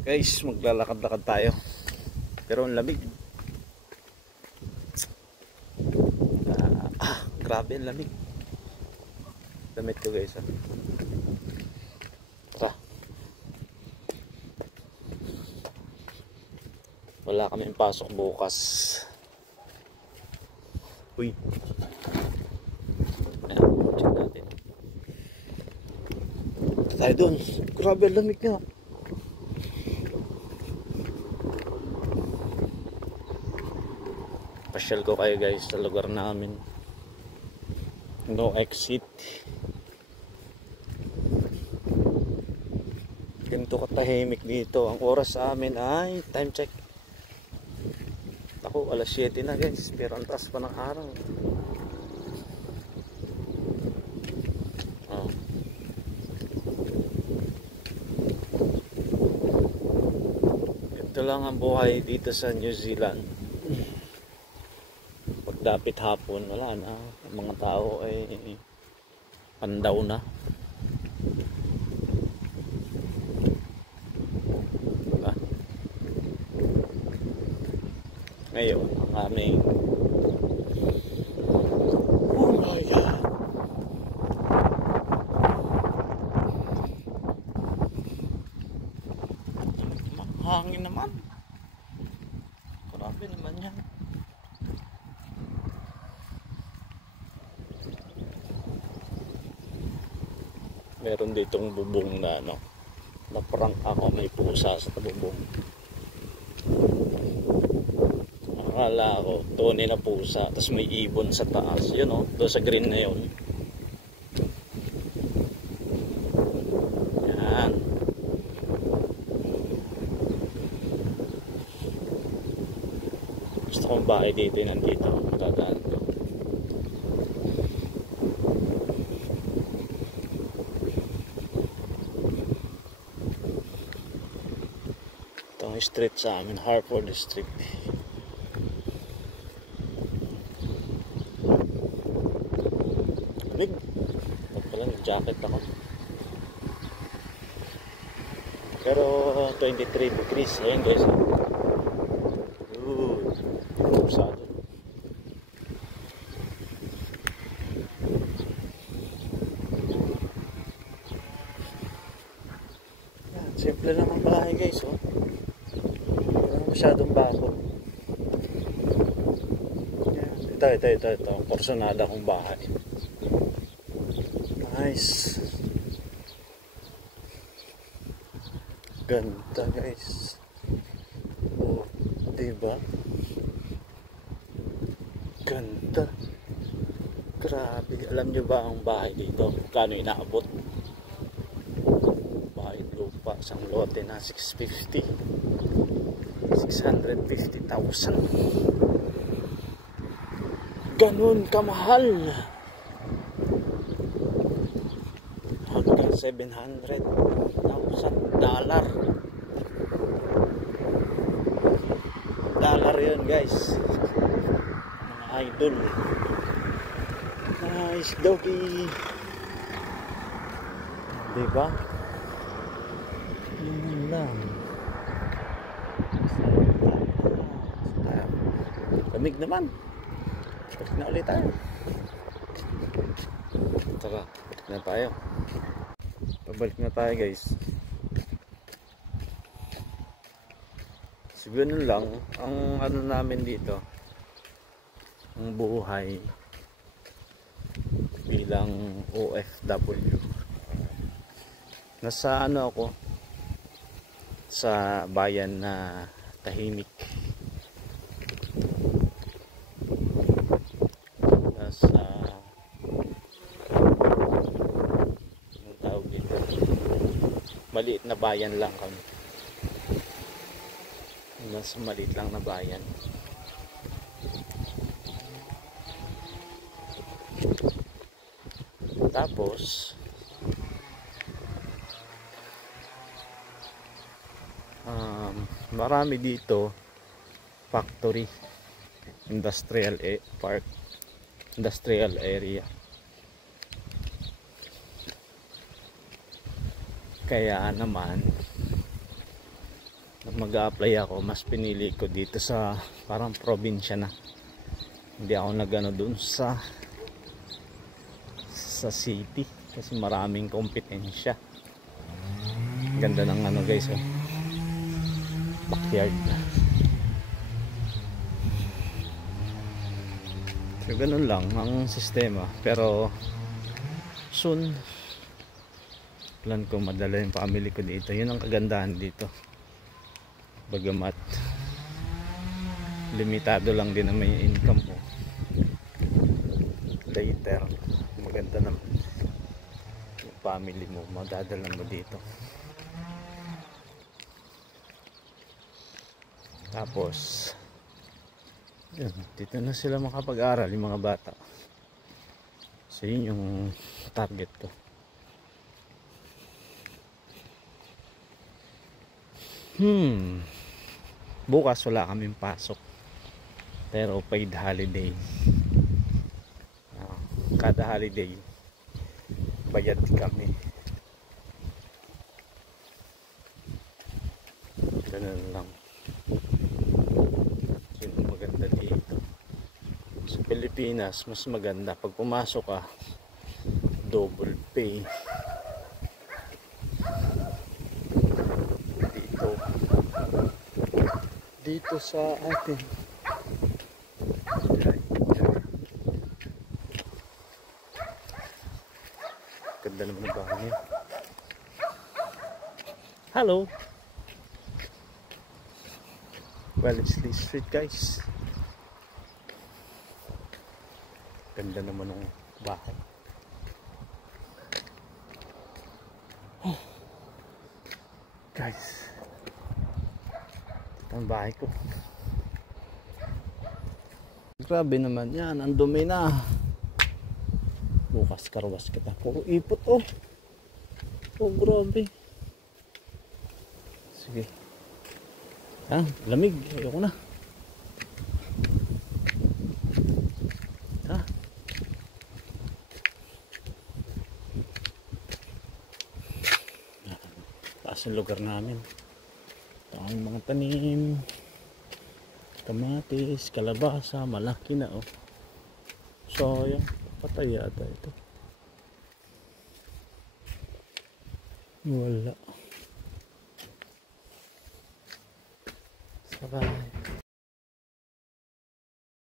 Guys, maglalakad-lakad tayo. Pero ang lamig. Grabe ang lamig. Damit ko guys. Tara. Wala kaming pasok bukas. Uy. Ayan, check natin. Tayo dun. Grabe ang lamig nga. Pasyal ko kayo guys sa lugar namin. No exit. Ganito katahimik dito. Ang oras sa amin ay time check. Ako alas 7 na guys, pero ang taas pa ng araw. Ito lang ang buhay dito sa New Zealand. Pagdapit hapon, wala na. Ang mga tao ay pandaw na. Diba? Ngayon, ang aming oh my God. Hangin naman. Grabe naman yan. Meron ditong bubong na na-prank ako, may pusa sa bubong. Akala ko tone na pusa, tapos may ibon sa taas. Yun o, doon sa green na yun. Yan. Gusto kong bahay dito, nandito. Magagano ko. Itong street sa amin, Harford Street. Big. Huwag pala, nag-jacket ako. Pero 23 degrees. Ayan guys. Usado. Simple lang ang bahay guys. Oh. Masyadong bago. Ito personada kong bahay. Nice. Ganda guys. Oh, diba? Ganda. Grabe. Alam nyo ba ang bahay dito? Kano inaabot? Bahay lupa. Isang lote na 650,000. Ganun kamahal. Hanggang $700,000. Dollar yun guys. Mga idol. Nice doggy. Diba? Yun lang. Lamig naman. Balik na ulit tayo. Tara, balik na tayo. Pabalik na tayo guys. So ganun lang. Ang ano namin dito, ang buhay bilang OFW. Nasa ano ako, sa bayan na tahimik. Nasa ang tawag dito, maliit na bayan lang kami. Nasa maliit lang na bayan. Tapos marami dito factory, industrial park, industrial area. Kaya naman mag-a-apply ako, mas pinili ko dito sa parang probinsya na. Hindi ako nagano dun sa city kasi maraming kompetensya. Ganda ng ano guys, oh. Backyard na. So ganun lang ang sistema, pero soon plan ko madala yung family ko dito. Yun ang kagandahan dito, bagamat limitado lang din naman yung income mo, later maganda naman yung family mo, madadala mo dito. Tapos yun, dito na sila makapag-aral yung mga bata. So yun yung target ko. Bukas wala kaming pasok, pero paid holiday. Kada holiday bayad kami. Ganun lang. Yun ang maganda dito. Sa Pilipinas mas maganda pag pumasok ka, double pay. Dito sa atin ganda naman ang bahay niya. Hello, Wellesley Street guys. Ganda naman ng bahay. Guys, ito ang bahay ko. Grabe naman yan, ang dumi na. Bukas karwas kita, puro ipot oh. Oh grabe. Sige, lamig, ayoko na. Taas ang lugar namin. Ito ang mga tanim, kamatis, kalabasa, malaki na oh. Sayang, patay yata ito. Wala. Sabay.